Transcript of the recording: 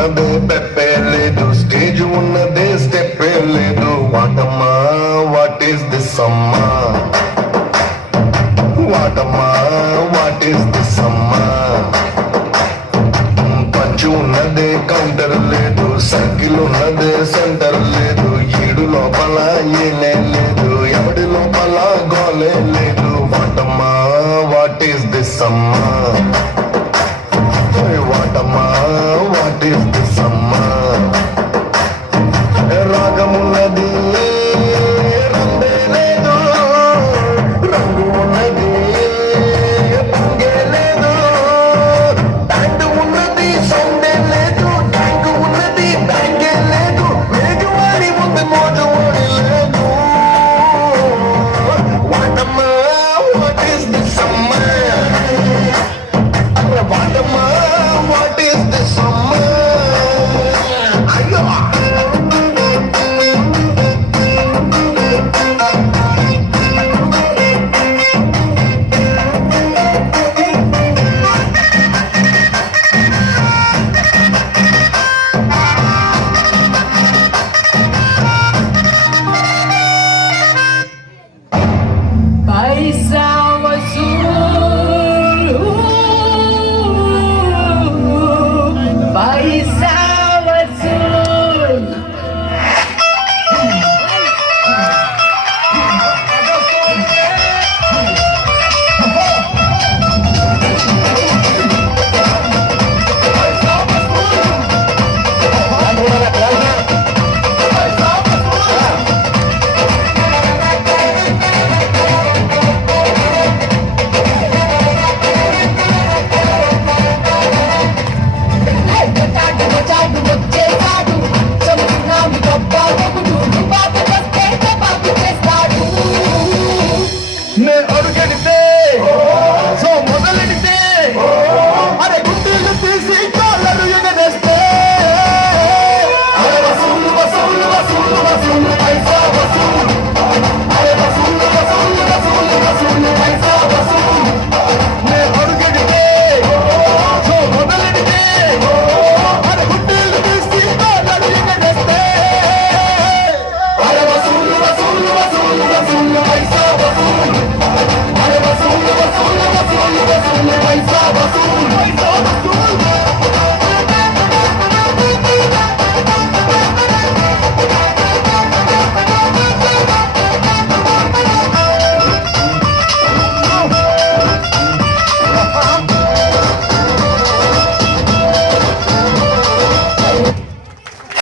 ఉన్నదే పెప్పే లేదు, స్టేజ్ ఉన్నదే స్టెప్పే లేదు. వాటమ్మా వాట్ ఈస్ దిస్ అమ్మా, వాటమ్మా వాట్ ఈస్ దిస్ అమ్మా. పంచు ఉన్నదే కౌంటర్ లేదు, సర్కిల్ ఉన్నదే సెంటర్ లేదు. ఈడు లోపల ఏలే లేదు, ఎవడి లోపల గోలే లేదు.